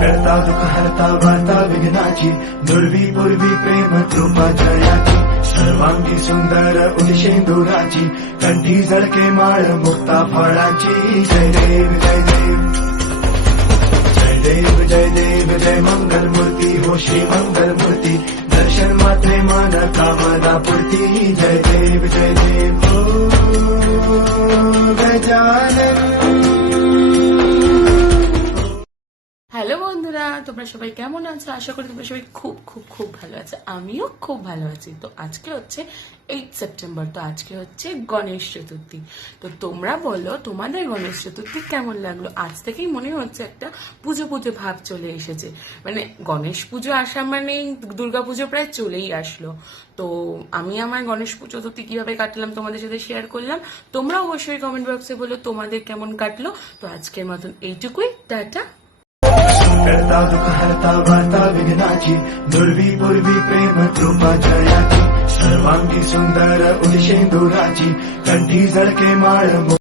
करता दुःख हरता वार्ता विघ्नाची दुर्वी पूर्वी प्रेम कृपा जयाची सर्वांगी सुंदर उदिशेंदुराची कंठी झळके माळ मुक्ता फळाची जय देव जय देव जय देव जय देव जय मंगल मूर्ती हो श्री मंगल मूर्ती दर्शन मात्रे मन कामना पूर्ती जय देव हो गजानन। হ্যালো বন্ধুরা, তোমরা সবাই কেমন আছো? আশা করি তোমরা সবাই খুব খুব খুব ভালো আছো। আমিও খুব ভালো আছি। তো আজকে হচ্ছে 8 সেপ্টেম্বর, তো আজকে হচ্ছে গণেশ চতুর্থী। তো তোমরা বলো তোমাদের গণেশ চতুর্থী কেমন লাগলো? আজ থেকেই মনে হচ্ছে একটা পুজো পুজো ভাব চলে এসেছে। মানে গণেশ পুজো আসা মানেই দুর্গা পুজো প্রায় চলেই আসলো। তো আমি আমার গণেশ চতুর্থী কিভাবে কাটলাম তোমাদের সাথে শেয়ার করলাম। তোমরা অবশ্যই কমেন্ট বক্সে বলো তোমাদের কেমন কাটলো। তো আজকের মতন এইটুকুই, টাটা। करता दुःख हरता वार्ता विघ्नाची दुर्वी पूर्वी प्रेम कृपा जयाची सर्वांगी सुंदर उदिशेंदुराची कंठी झळके माळ